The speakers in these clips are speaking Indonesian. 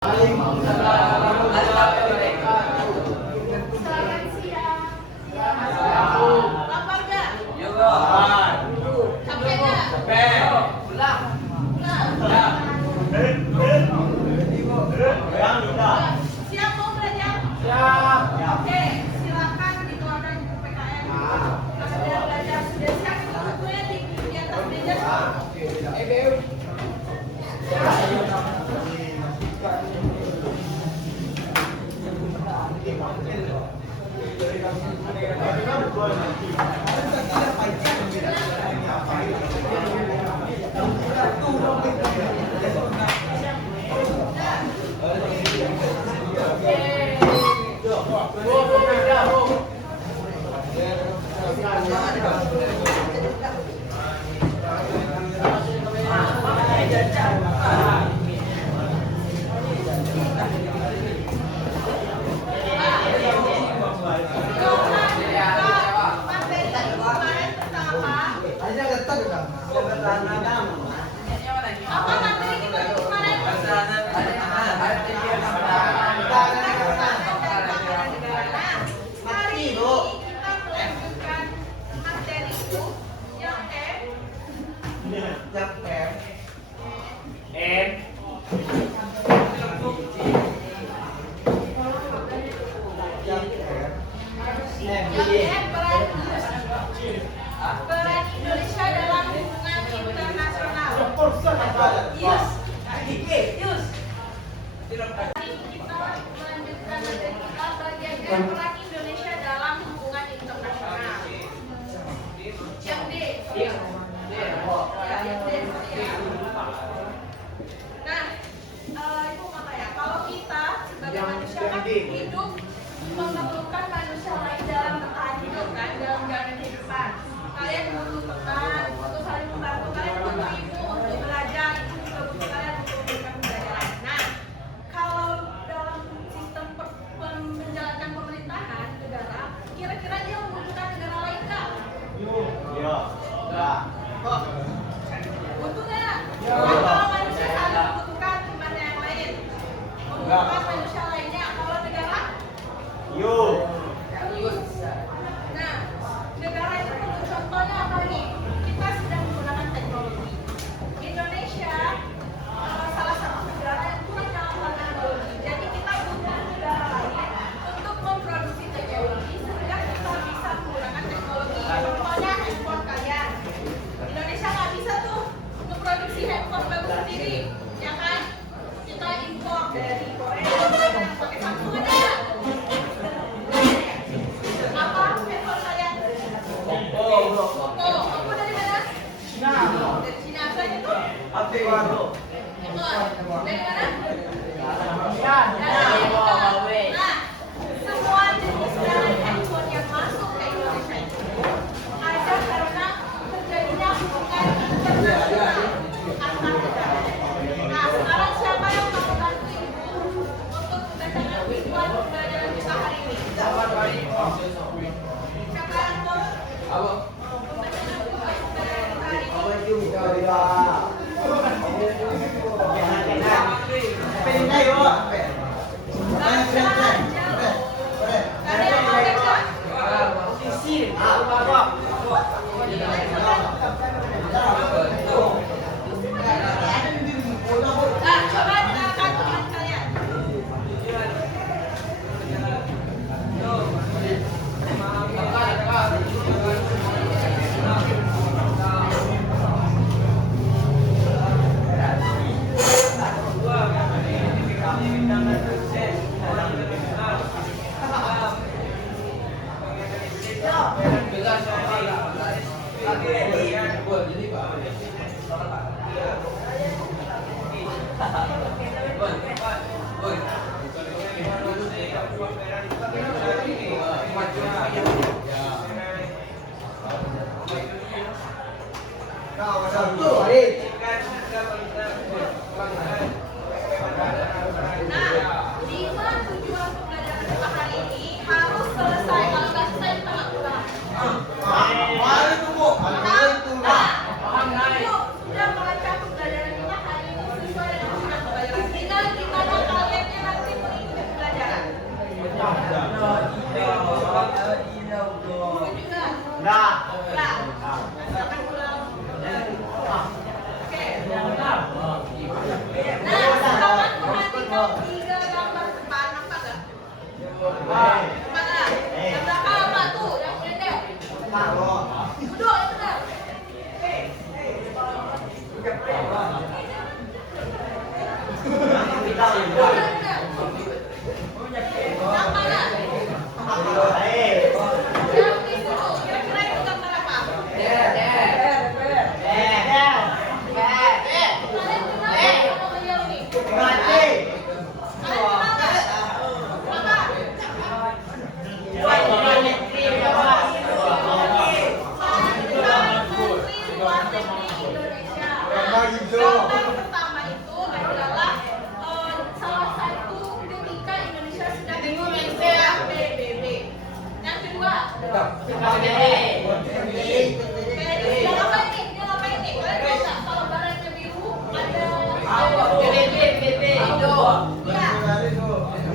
Selamat siang. Ya, lapar gak? Capek gak? Pulang. Siap mau belajar? Oke, silakan dikeluarkan buku PKM. Kalau sudah belajar sudah siap, itu bukunya di atas meja. Apa materi kita kemarin? Hari ini kita melanjutkan materi itu yang peran Indonesia dalam hubungan internasional. Yus. Hari ini kita melanjutkan materi kita bagian peran Indonesia dalam hubungan internasional. Yang D. Ya, yang D. Nah, itu makanya kalau kita sebagai manusia kan hidup memerlukan manusia lain dalam bertahan hidup kan, dalam jalan kehidupan. Kalian butuh teman, butuh saling membantu, kalian butuh ibu untuk belajar, ibu juga butuh kalian untuk memberikan pembelajaran. Nah, kalau dalam sistem menjalankan pemerintahan negara, kira-kira dia membutuhkan negara lain nggak? Butuh nggak? Kalau manusia saling membutuhkan gimana yang lain? Membutuhkan manusia lainnya. Kalau negara? Nah, negara itu perlu contohnya apa nih? Kita sedang menggunakan teknologi. Indonesia salah satu negara yang kurang dalam hal teknologi. Jadi kita butuh negara lain untuk memproduksi teknologi sehingga kita bisa menggunakan teknologi. Contohnya handphone kalian. Indonesia nggak bisa tuh memproduksi handphone bagus sendiri, ya kan? Kita impor dari Korea, pakai Samsung aja. Apa handphone kalian? Oppo dari mana? Dari Cina asalnya tuh? Handphone. Dari mana? Dari Amerika. Nah, semua jenis merek handphone yang masuk ke Indonesia itu ada karena terjadinya hubungan internasional antar negara. Nah, sekarang siapa yang mau bantu ibu untuk membacakan visual pembelajaran kita hari ini? Siapa yang mau membacakan visual pembelajaran kita hari ini?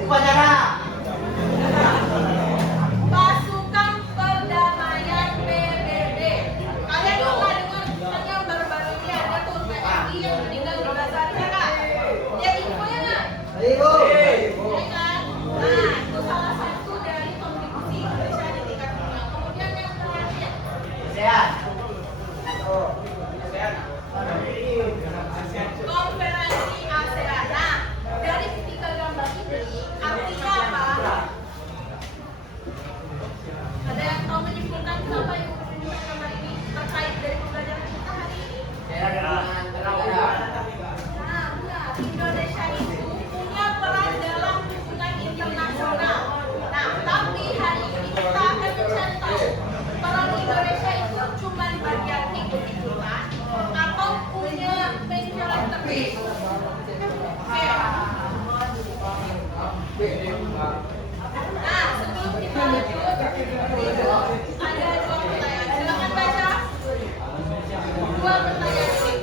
Upacara. Pasukan Perdamaian PBB. Kalian pernah dengar yang baru-baru ini ada tuh TNI yang meninggal di Gaza, Kak? Lihat infonya nggak? Ibu. Ya kan? Nah, itu salah satu dari kontribusi Indonesia di tingkat dunia. Kemudian yang terakhir, Sehat. konferensi ASEAN. Nah, dari tiga gambar ini artinya apa? Ada yang tahu menyimpulkan kenapa yang menunjukkan gambar ini terkait dari pembelajaran kita hari ini? Nah, benar. Indonesia itu punya peran dalam hubungan internasional. Nah, tapi hari ini kita akan mencari tahu peran Indonesia itu cuma bagian ikut-ikutan atau punya benjolan lebih. Oke. Nah, sebelum kita lanjut, itu ada dua pertanyaan. Silakan baca. Dua pertanyaan ini.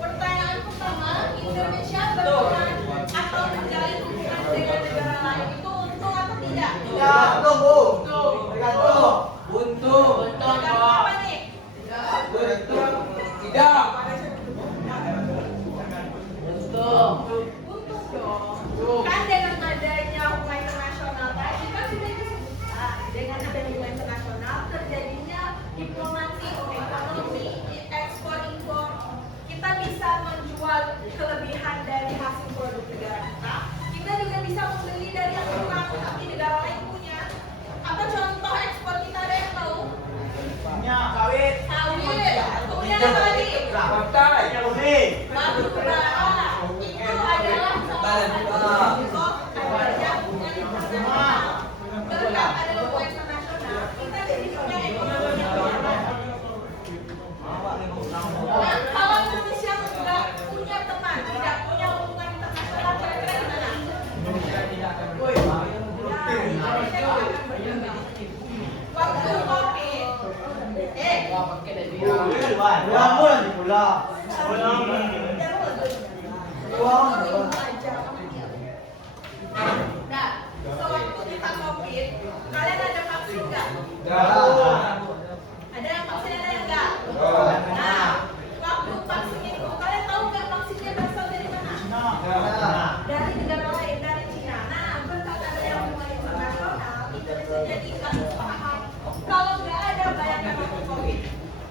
Pertanyaan pertama, Indonesia berperan atau menjalin hubungan dengan negara lain itu untung atau tidak? Tergantung, Bu. Untung. Tergantung. Tergantung apa nih? Untung dong. Kan dengan adanya hubungan internasional tadi kan sudah disebutkan dengan adanya hubungan internasional terjadinya diplomasi, ekonomi, ekspor impor. Kita bisa menjual kelebihan dari hasil produk negara kita. Kita juga bisa membeli dari yang kurang tapi negara lain punya. Apa contoh ekspor kita ada yang tahu? Sawit. Kemudian apa lagi? Batu bara. Itu adalah salah satu contoh adanya hubungan internasional. Berkat adanya hubungan internasional, kita jadi punya ekonomi yang berjalan. Nah, kalau Indonesia nggak punya teman, tidak punya hubungan internasional, kira-kira gimana? Ya, Indonesia nggak akan berkembang. Waktu COVID, nah, sewaktu kita COVID, kalian ada vaksin nggak? Ada yang vaksin, ada yang nggak? Nah, waktu vaksin itu, kalian tahu nggak vaksinnya berasal dari mana? Dari negara lain, dari Cina. Nah, berkat adanya hubungan internasional, Indonesia jadi kasus paham. Kalau nggak ada, bayangkan waktu COVID.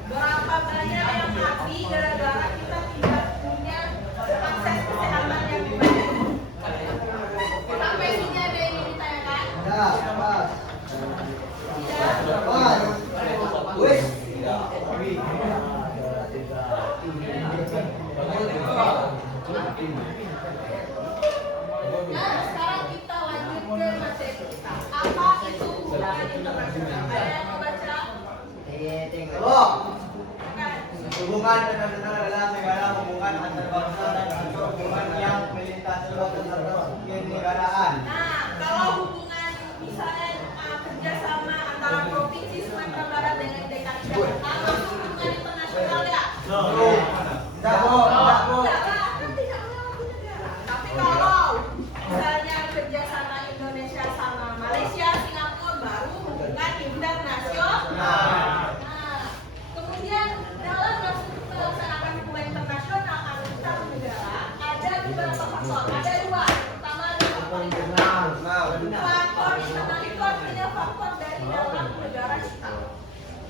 Berapa banyak yang mati gara-gara kita tidak punya akses kesehatan yang baik. Sampai sini ada yang ingin ditanyakan? Tidak? Nah, sekarang kita lanjut ke materi kita. Apa itu hubungan internasional? Ada yang mau baca? Hubungan internasional adalah segala hubungan antar bangsa dan atau hubungan yang melintasi kenegaraan. Nah, kalau hubungan misalnya kerjasama antara provinsi Sumatera Barat dengan DKI Jakarta, masuk hubungan internasional ya? Tidak, Bu. Tidak lah, kan tidak melawan negara. Tapi kalau misalnya kerjasama Indonesia sama Malaysia, Singapura, baru hubungan internasional. Nah, kemudian dalam melaksanakan hubungan internasional antar negara ada beberapa faktor. Ada dua. Pertama ada faktor internal. Faktor internal itu artinya faktor dari dalam negara kita.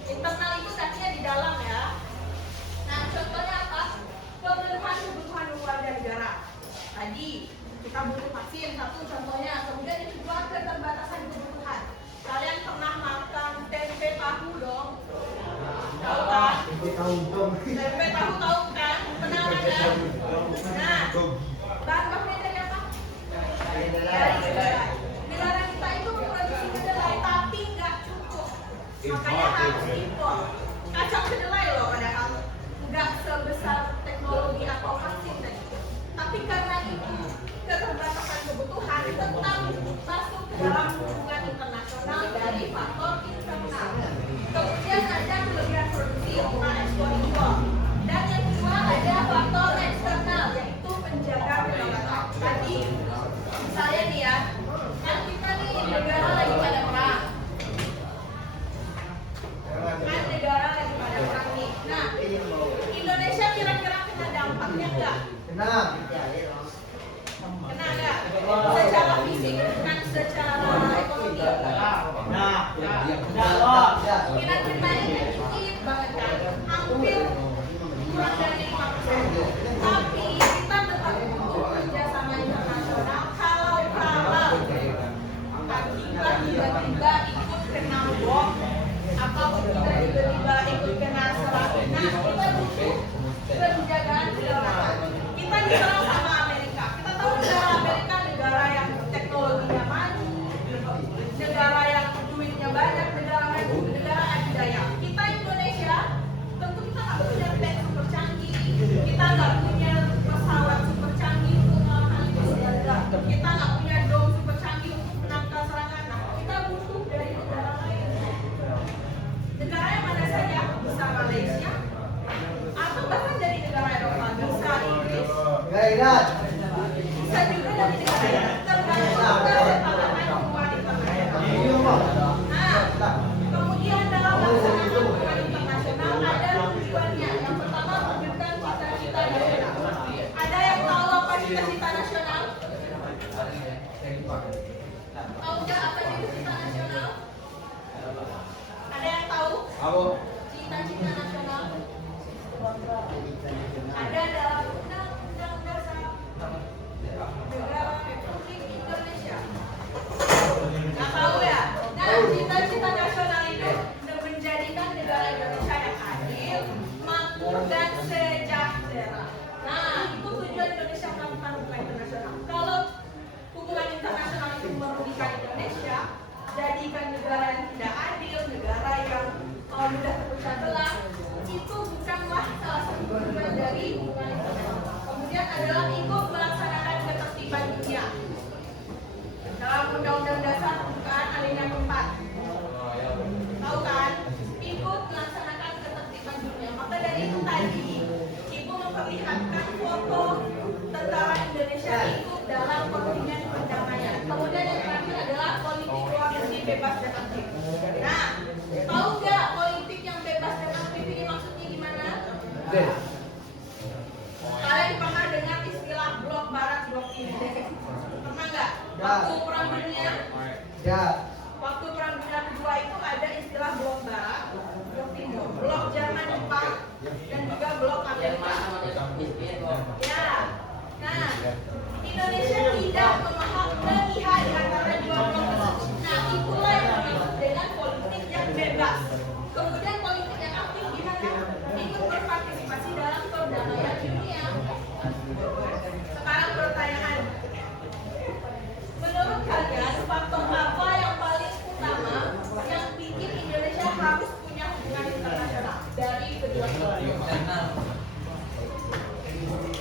Internal itu artinya di dalam ya. Nah, contohnya apa? Pemenuhan kebutuhan warga negara. Tadi kita butuh vaksin, satu contohnya. Kemudian yang kedua keterbatasan kebutuhan. Kalian pernah makan tempe tahu dong? Tahu kan? Tempe tahu kan? Pernah kan? Nah, bahan bakunya dari apa? Dari kedelai. Negara kita itu memproduksi kedelai tapi nggak cukup. Makanya harus impor. Kacang kedelai loh padahal nggak sebesar teknologi atau vaksin tadi. Tapi karena itu keterbatasan kebutuhan tetap masuk ke dalam hubungan internasional dari faktor internal. Kemudian ada kelebihan produksi, ekspor impor. Dan yang kedua ada faktor nggak? Kena. Kena nggak? Secara fisik dan secara ekonomi. Nah, Kemungkinan kenanya sedikit banget kan? Hampir kurang dari 5%. Tapi kita tetap butuh kerjasama internasional. Kalau kita tiba-tiba ikut kena bom atau kita tiba-tiba ikut kena serangan, nah kita butuh penjagaan kedaulatan. Kita diserang sama Amerika. Kita tahu negara Amerika negara yang teknologinya maju, negara yang duitnya banyak, negara adidaya. Kita Indonesia tentu kita nggak punya tank super canggih, kita nggak punya pesawat super canggih untuk melakukan itu segala. Kita nggak punya drone super canggih untuk menangkal serangan. Nah, kita butuh dari negara lain. Negara yang mana saja? Bisa Malaysia atau bahkan dari negara Eropa, bisa Inggris, Gairat. bisa juga dari negara yang tergantung kesepakatan hubungan internasional. Nah, kemudian dalam melaksanakan hubungan internasional ada tujuannya. Yang pertama mewujudkan cita-cita nasional. Ada yang tahu apa cita-cita nasional? Tahu nggak apa cita-cita nasional? Ada yang tahu? Cita-cita nasional ada dalam Undang-Undang Dasar Negara Republik Indonesia. Nggak tahu ya? Nah, cita-cita nasional itu menjadikan negara Indonesia yang adil, makmur, dan sejahtera. Nah, itu tujuan Indonesia melakukan hubungan internasional. Kalau hubungan internasional itu merugikan Indonesia, jadikan negara yang tidak adil, negara yang mudah terpecah belah, itu bukanlah salah satu tujuan dari hubungan internasional. Kemudian adalah ikut melaksanakan ketertiban dunia. Dalam Undang-Undang Dasar Pembukaan Alinean 4. Tahu kan? Ikut melaksanakan ketertiban dunia. Maka dari itu tadi, Ibu memperlihatkan foto tentara Indonesia ikut dalam kontingen perdamaian. Kemudian yang terakhir adalah politik luar negeri bebas dan aktif. Nah, tahu nggak politik yang bebas dan aktif ini maksudnya gimana? Kalian pernah dengar istilah blok barat, blok timur? Pernah nggak? Waktu perang dunia, Ya. waktu perang dunia kedua itu ada istilah blok barat, blok timur, blok Jerman, Jepang, dan juga blok Amerika. Ya. Nah, Indonesia tidak memihak di antara dua blok tersebut. Nah, itulah yang dimaksud dengan politik yang bebas. Kemudian politik yang aktif gimana? Ikut berpartisipasi dalam perdamaian dunia. Sekarang pertanyaan, menurut kalian faktor apa yang paling utama yang bikin Indonesia harus punya hubungan internasional dari kedua negara?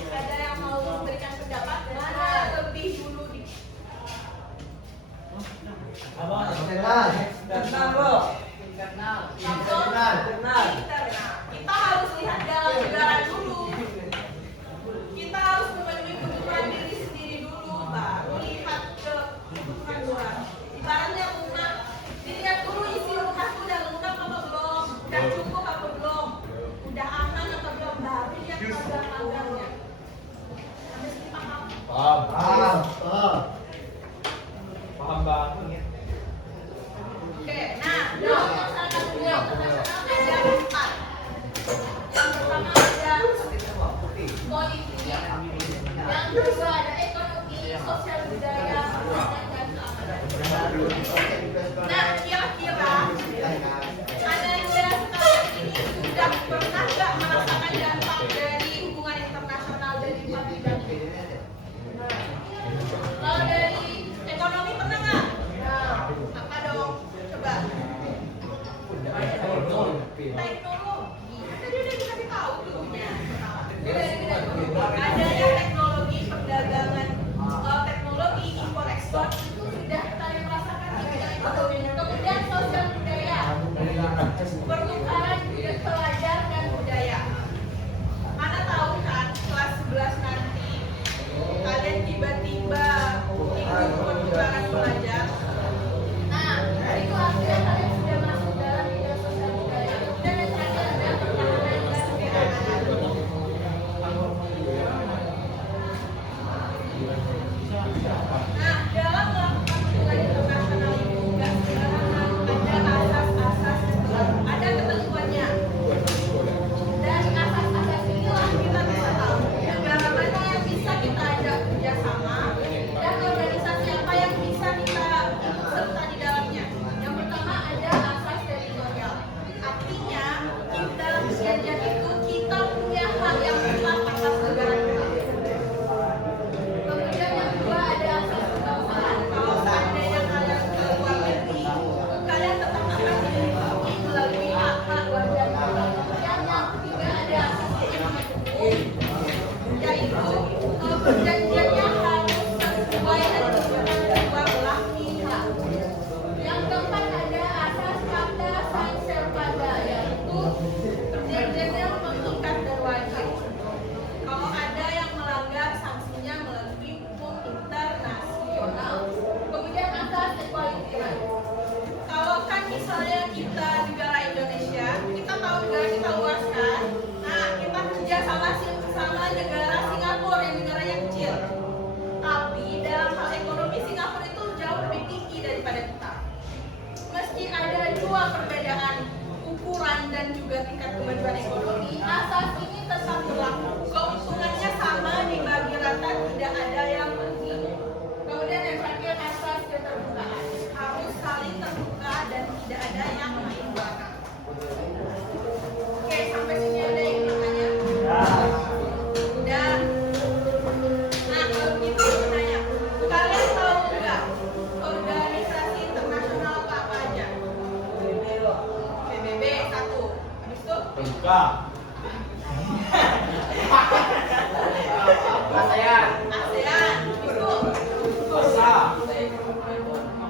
Ada yang mau memberikan pendapat? Mana lebih dulu di? Kita harus lihat dalam negara dulu. Kita harus memenuhi kebutuhan diri sendiri dulu, baru lihat ke kebutuhan luar. Ibaratnya rumah, dilihat dulu isi rumahku udah lengkap apa belum, udah cukup apa belum, udah aman apa belum, baru lihat pagar-pagarnya. Sampai sini paham? Paham banget ya. Oke, nah dalam melaksanakan hubungan internasional ada 4. Yang pertama ada politik, yang kedua ada ekonomi, sosial budaya, dan keamanan. Nah, kira-kira Anda sekarang ini sudah pernah nggak merasakan dampak dari hubungan internasional dari 4 bidang ini? Kalau dari ekonomi pernah nggak? Nah, apa dong? Coba. Teknologi. Tadi udah dikasih tahu tuh. Adanya teknologi perdagangan, teknologi impor ekspor itu sudah kalian rasakan di bidang ekonomi. Kemudian sosial budaya, pertukaran pelajar dan budaya. Mana tahu kan kelas 11 nanti kalian tiba-tiba ikut pertukaran pelajar. Nah, itu artinya kalian sudah masuk dalam bidang sosial budaya. Dan yang terakhir ada pertahanan dan keamanan. Nah, dalam melakukan hubungan internasional itu nggak sembarangan, ada asas-asas, ada ketentuannya. Dari asas-asas inilah kita bisa tahu negara mana yang bisa kita ajak kerjasama dan organisasi apa yang bisa kita serta di dalamnya. Yang pertama ada asas teritorial. Artinya dalam perjanjian itu kita punya hak yang mutlak atas negara kita. Kemudian yang kedua ada asas kebangsaan. Kalau seandainya kalian ke luar negeri, kalian tetap akan dilindungi melalui hak-hak warga negara. Dan yang ketiga ada asas keamanan hukum, yaitu perjanjiannya harus sesuai dan dijalankan kedua belah pihak. Yang keempat ada asas Pacta Sunt Servanda, yaitu perjanjiannya mengikat dan wajib. Kalau ada yang melanggar, sanksinya melalui hukum internasional. Kemudian asas equality right. Kalau kan misalnya kita negara Indonesia, kita tahu negara kita luas kan. Nah, kita kerja sama negara Singapura yang negaranya kecil. Tapi dalam hal ekonomi Singapura itu jauh lebih tinggi daripada kita. Meski ada dua perbedaan ukuran dan juga tingkat kemajuan ekonomi, asas ini tetap berlaku. Keuntungannya sama, dibagi rata, tidak ada yang rugi. Kemudian yang terakhir asas keterbukaan, harus saling terbuka dan tidak ada yang main belakang. Oke, sampai sini ada yang bertanya? Udah. Nah, kalau gitu aku nanya, kalian tahu nggak organisasi internasional apa aja? PBB 1. Habis itu? Terbuka. ASEAN. ASEAN. Habis itu? ASA.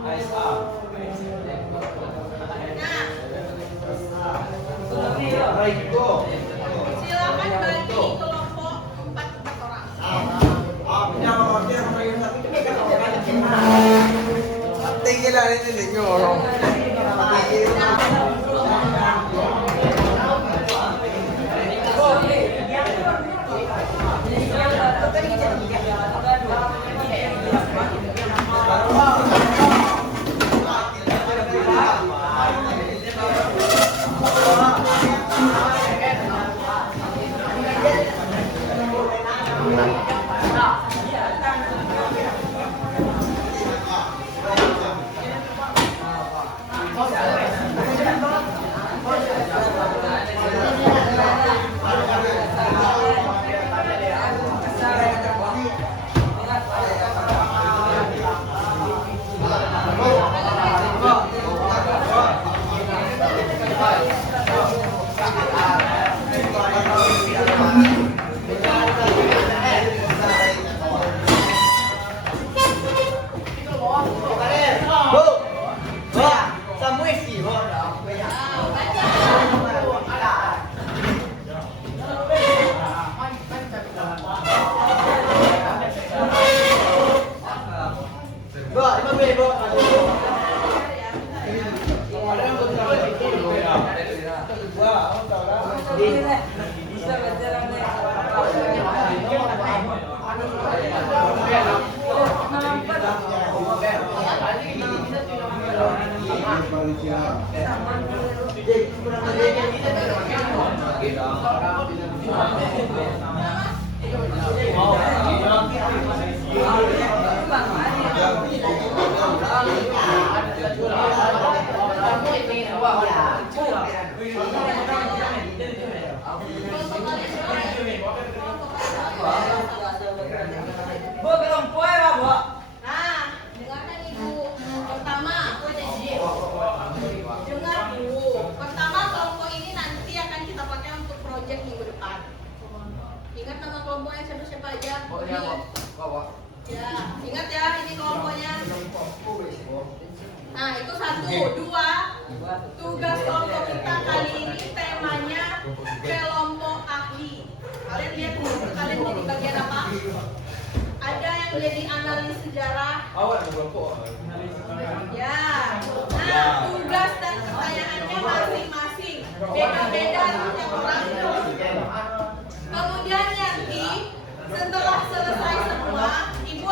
ASA. Nah, Raiko. silakan bagi kelompok 4 orang. Tinggi lah ini nih orang. Nah, dengarkan ibu. Pertama, dengar dulu. Pertama, kelompok ini nanti akan kita pakai untuk proyek minggu depan. Ingat nama kelompoknya siapa aja? Ya, ingat ya ini kelompoknya. Nah, itu 1, 2. Tugas kelompok kita kali ini temanya kelompok ahli. Kalian lihat dulu, kalian jadi bagian apa? Ada yang jadi analis sejarah. Ya. Nah, tugas dan pertanyaannya masing-masing. Beda-beda setiap orang. Kemudian nanti setelah selesai semua, ibu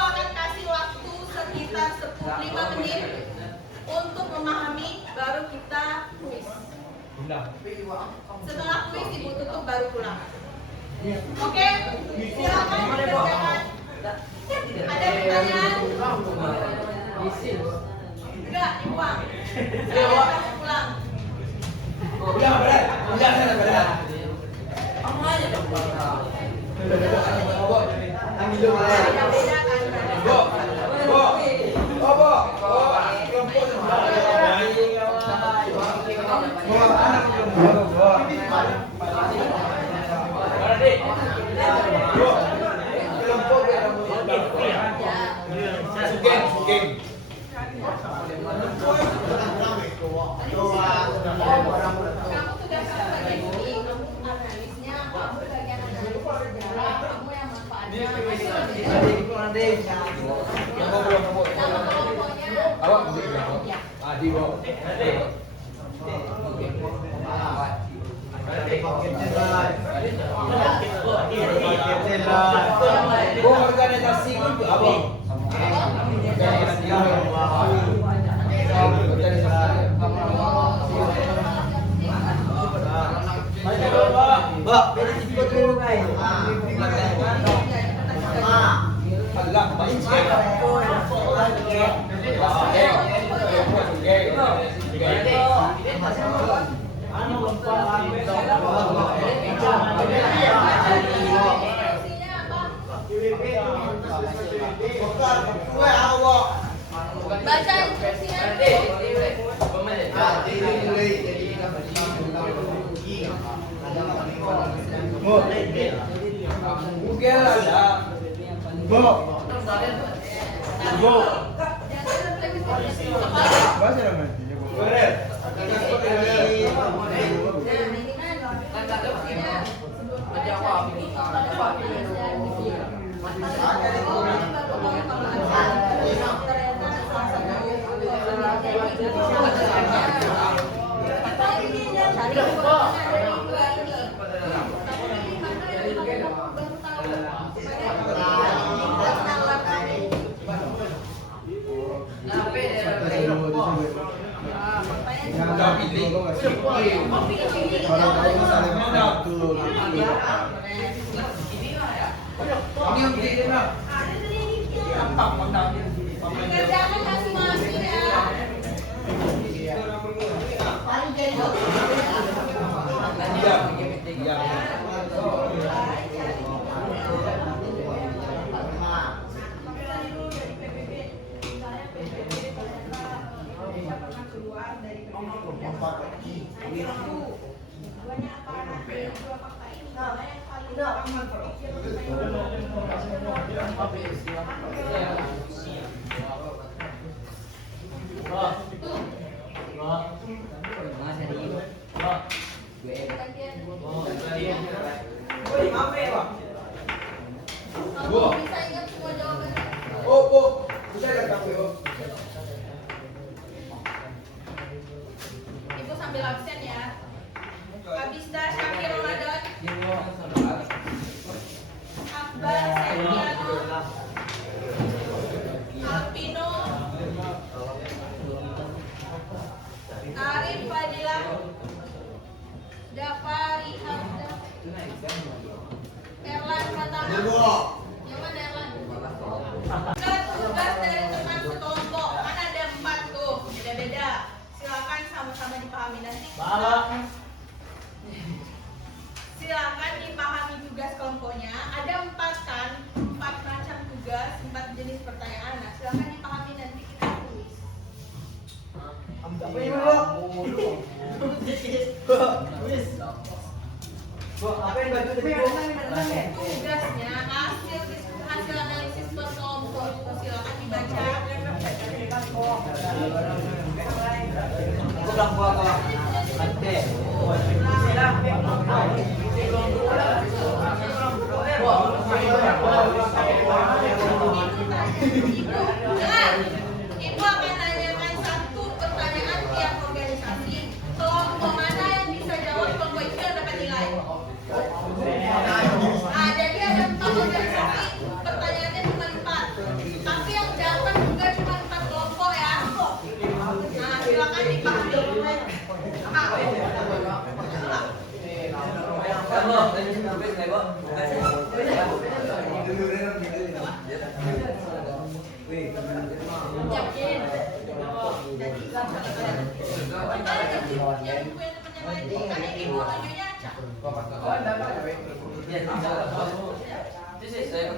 Setelah kuis ibu tutup baru pulang. Oke, silakan dikerjakan. Ada pertanyaan? Enggak, dibuang. Silakan pulang. Beda-beda kan? Kamu tugasnya bagian ini, kamu analisnya, kamu bagian analisis sejarah, kamu yang manfaatnya. Nama kelompoknya. Organisasi itu apa? Mbak, pilih ikut dulu guys. Baca instruksinya. Kerjakan masing-masing ya. Kamu bisa ingat semua jawabannya? Ibu sambil absen ya. Abisda Syakir Ramadan, Akbar Septiano, Alpino, Arif Fadilah, Dafari Hamda, Erlan Pratama. Yang mana Erlan? Tugas dari teman sekelompok. Kan ada 4 tuh, beda-beda. Silakan sama-sama dipahami nanti. Silakan dipahami tugas kelompoknya. Ada 4 kan, 4 macam tugas, 4 jenis pertanyaan. Nah, silakan dipahami nanti kita tulis. Apa ini, Bu? Bu, apa yang baju tadi, Bu? Tugasnya hasil analisis per kelompok. Silakan dibaca. Kurang buat apa? Ante. Dengar, Ibu akan nanyakan 1 pertanyaan tiap organisasi. Kelompok mana yang bisa jawab, kelompok itu yang dapat nilai. Jadi ada 4 organisasi. yang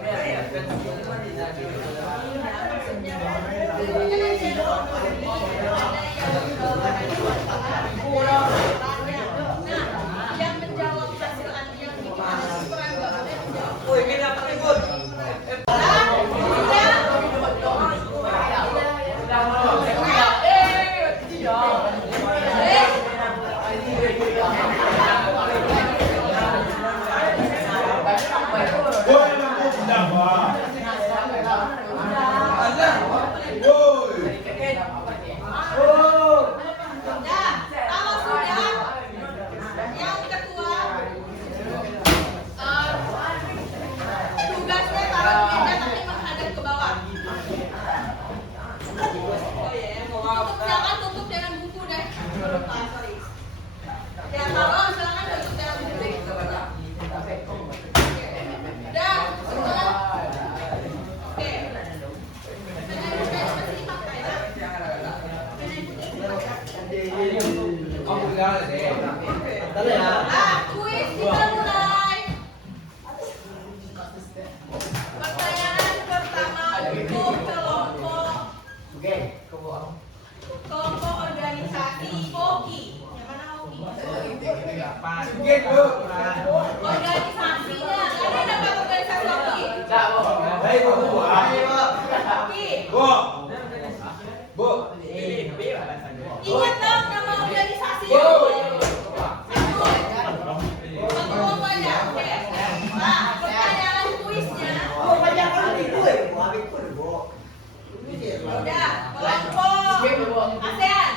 menjawab hasil yang bikin ada ukuran nggak boleh menjawab. Kalau sudah, yang kedua, tugasnya taruh di meja tapi menghadap ke bawah. Silakan tutup dengan buku deh. Sorry. Ya kalau silakan tutup dengan buku. Udah, setelah. Oke. Kuis kita mulai. Pertanyaan pertama untuk kelompok organisasi Hoki. Yang mana Hoki? Organisasinya, ada dapat organisasi Hoki? Ingat dong nama organisasinya. Satu aja. Oke. Nah, pertanyaan kuisnya. Udah, kelompok ASEAN.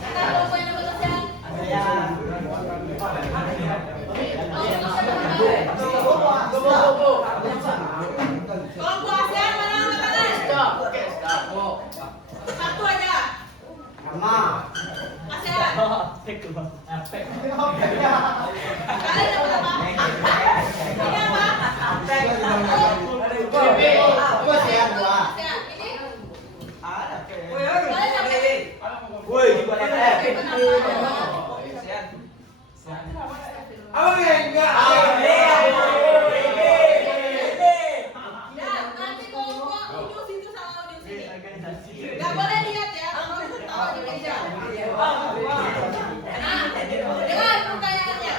Kita kelompok yang dapat ASEAN. Kelompok ASEAN mana angkat tangan? Satu aja. ASEAN. Kalian dapat apa? Ini apa? ASEAN. Ini? Kalian nanti kelompok ujung situ sama ujung sini. Gak boleh lihat ya, kalau tahu di meja. Nah, dengar pertanyaannya.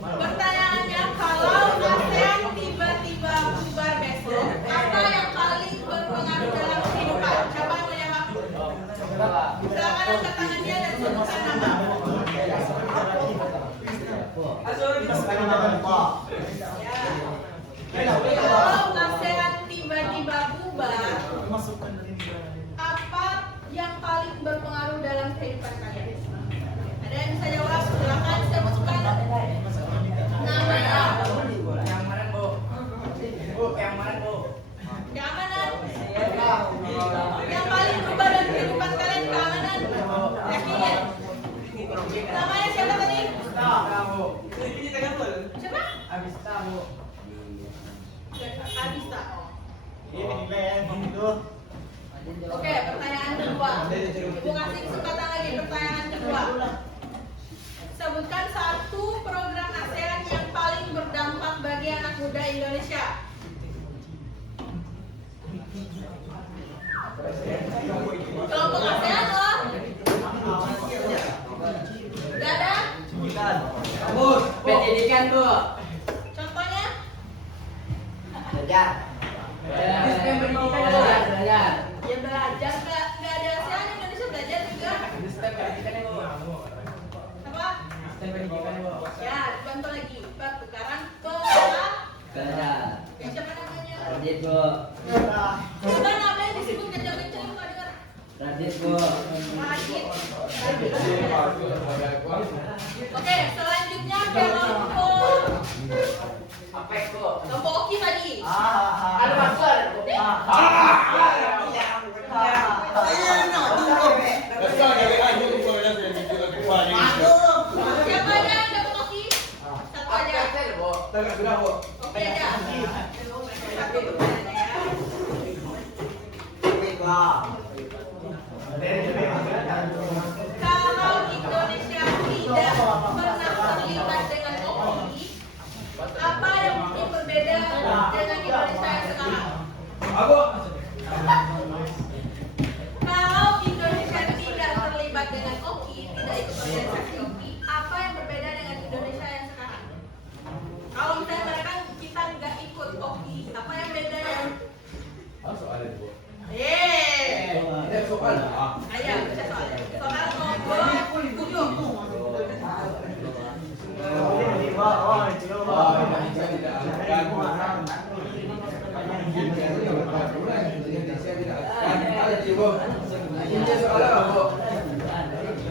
Pertanyaannya, kalau ASEAN tiba-tiba bubar besok, apa yang paling berpengaruh dalam kehidupan? Siapa yang mau jawab? Silakan angkat tangannya dan sebutkan nama. Kalau ASEAN tiba-tiba bubar, apa yang paling berpengaruh dalam kehidupan kalian? Ada yang bisa jawab? Silakan sebutkan namanya. Keamanan. Yang paling berubah dalam kehidupan kalian keamanan. Yakin? Namanya siapa tadi? Siapa? Abista. Oke, pertanyaan kedua. Ibu kasih kesempatan lagi pertanyaan kedua. Sebutkan satu program ASEAN yang paling berdampak bagi anak muda Indonesia. Kelompok ASEAN loh. Udah ada? Pendidikan, Bu. Contohnya? Sistem pendidikan belajar. Ya belajar, nggak ada ASEAN Indonesia belajar juga. Sistem pendidikan, Bu. Apa? Sistem pendidikan, Bu. Ya, dibantu lagi. Pertukaran Belajar. siapa namanya? Radit, Bu. Coba namanya disebut kencang-kencang nggak dengar. Radit, Bu. Radit. Oke, selanjutnya kelompok Apek, Bu. kelompok Oki tadi. Ada maksud. Siapa aja yang dapat Oki? Satu aja. Oke aja. Satu pertanyaan ya. Kalau Indonesia tidak pernah terlibat dengan Oki, Ayo, baca soal. Soal nomor 7.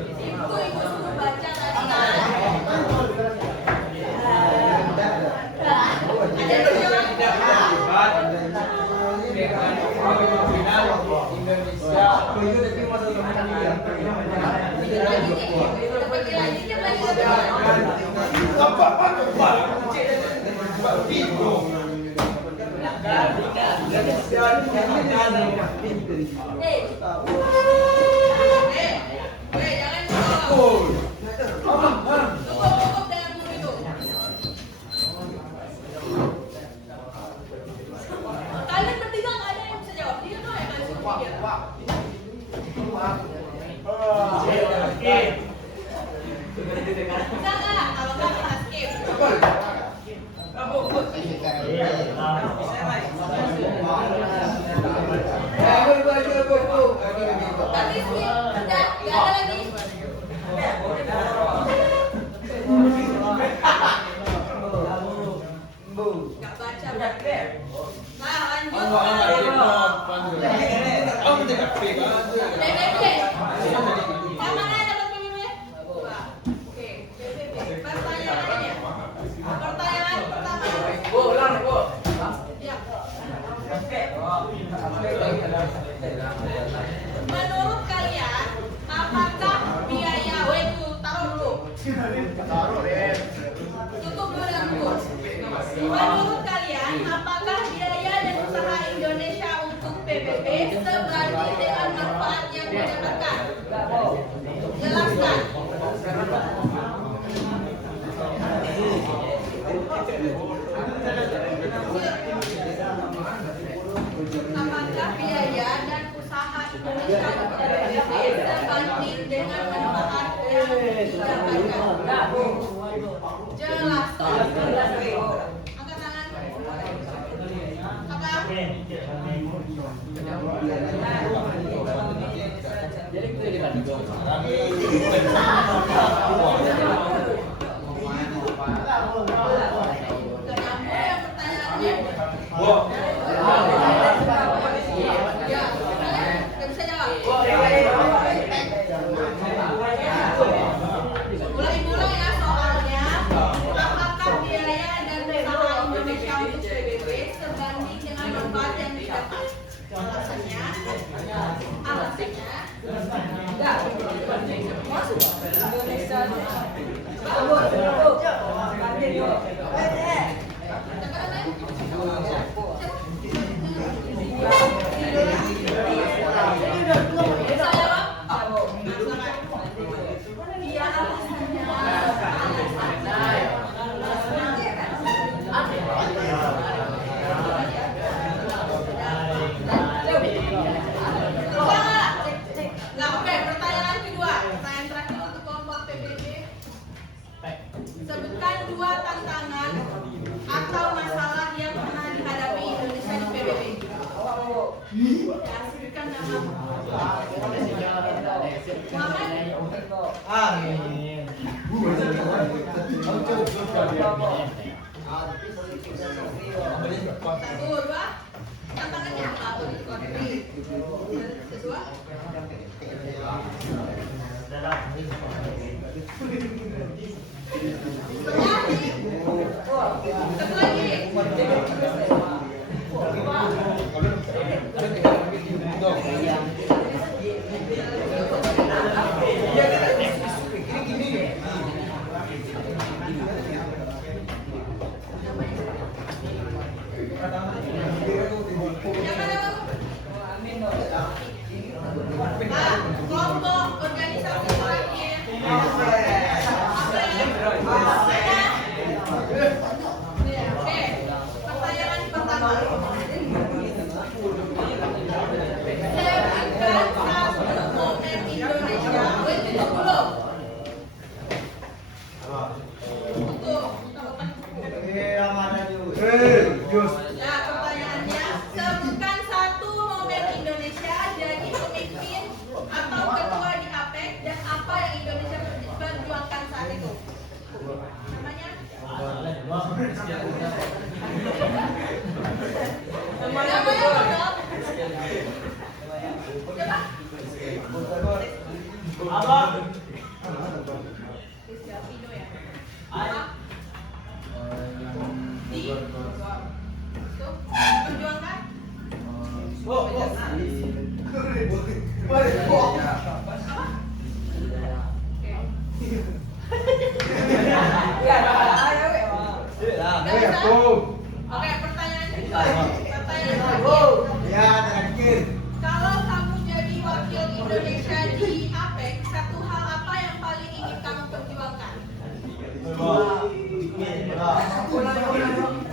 Ibu suruh baca tadi kan? Ada yang jawab? Jangan cukup dengan guru itu. Kalian bertiga nggak ada yang bisa jawab. Dia tuh yang ngasih pikir. Bisa nggak? Kalau nggak kita skip. Tapi skip. Udah, nggak ada lagi. Nggak baca berarti. Nah, lanjut. PBB. Mana dapat PBB? Oke, PBB. Pertanyaannya. Pertanyaan pertama. Ya. Menurut kalian, apakah biaya taruh dulu. Tutup dulu dengan buku. Menurut kalian, apakah biaya dan usaha Indonesia untuk PBB sebanding dengan manfaat yang didapatkan? Jelaskan. Apakah biaya dan usaha Indonesia untuk PBB sebanding dengan manfaat yang didapatkan? Jelaskan. Angkat tangan. Kakak. Jadi kita dibanding dong. Gak nyambung ya pertanyaannya. Ya, kalian gak bisa jawab. Mulai ya soalnya. Apakah biaya dan usaha Indonesia untuk PBB sebanding dengan manfaat yang didapat? Alasannya. Sebutkan 2 tantangan atau masalah yang pernah dihadapi Indonesia di PBB. Ya, sebutkan nama. Satu, dua. Tantangannya apa? Dua. Kelompok organisasi terakhir. Namanya bodoh. Coba. Apa? Pino ya. Apa? Di. Tuh, perjuangkan. Oh. Apa? Oke, pertanyaan kedua. Ya, terakhir. Kalau kamu jadi wakil Indonesia di APEC, satu hal apa yang paling ingin kamu perjuangkan?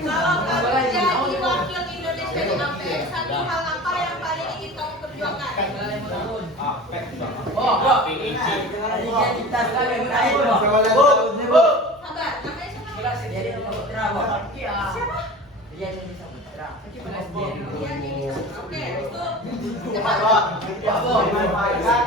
Kalau kamu jadi wakil Indonesia di APEC, satu hal apa yang paling ingin kamu perjuangkan? Sabar, namanya siapa? Siapa? Iya, ini. Oke, itu cepat. Kamu baru tak apa?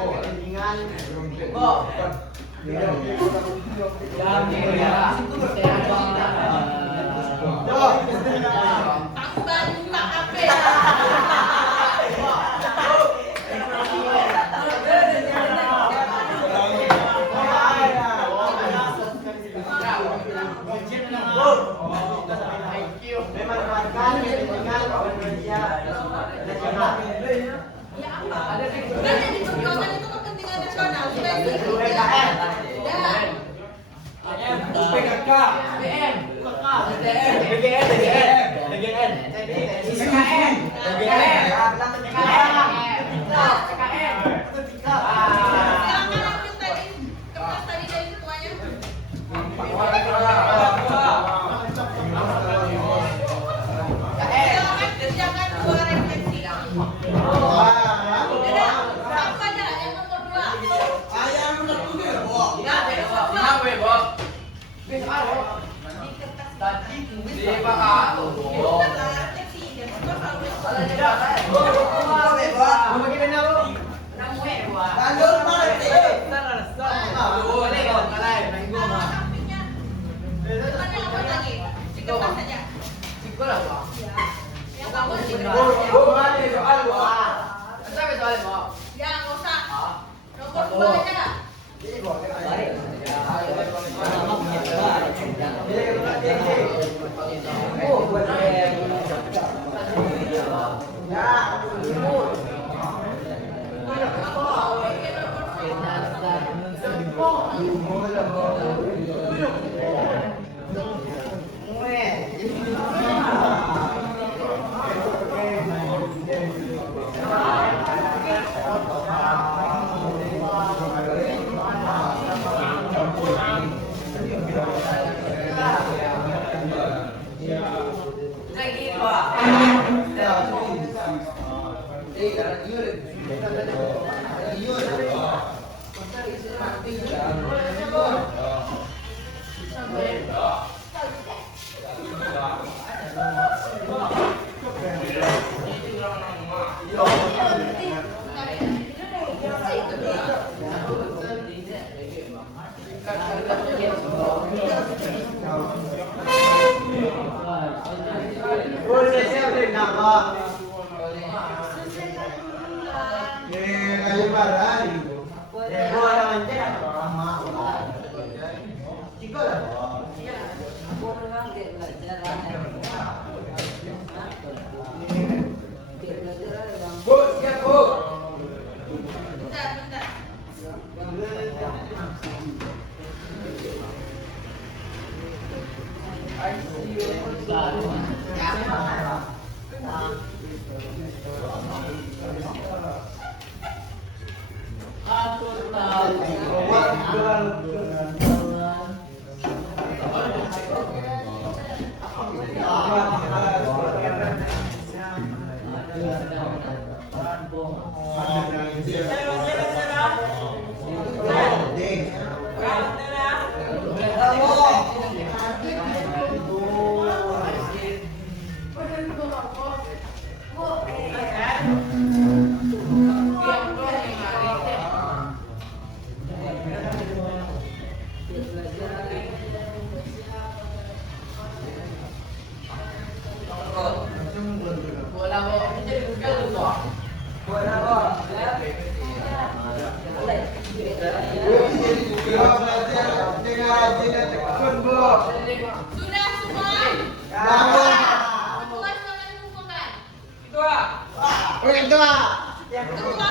Ya apa? Kan yang diperjuangkan itu kepentingan nasional. Silakan ambil tadi kertas tadi dari semuanya. Silakan kerjakan dua refleksi. Dadah, satu aja yang nomor dua. Ya, nomor dua. Di kertas bukanlah refleksi, dan skor kalau kalau sampingnya depannya apa lagi? Di kertas saja. Ya. Yang kamu di kertas. Ya, nggak usah. Nomor dua aja. kedua. Yang Kedua,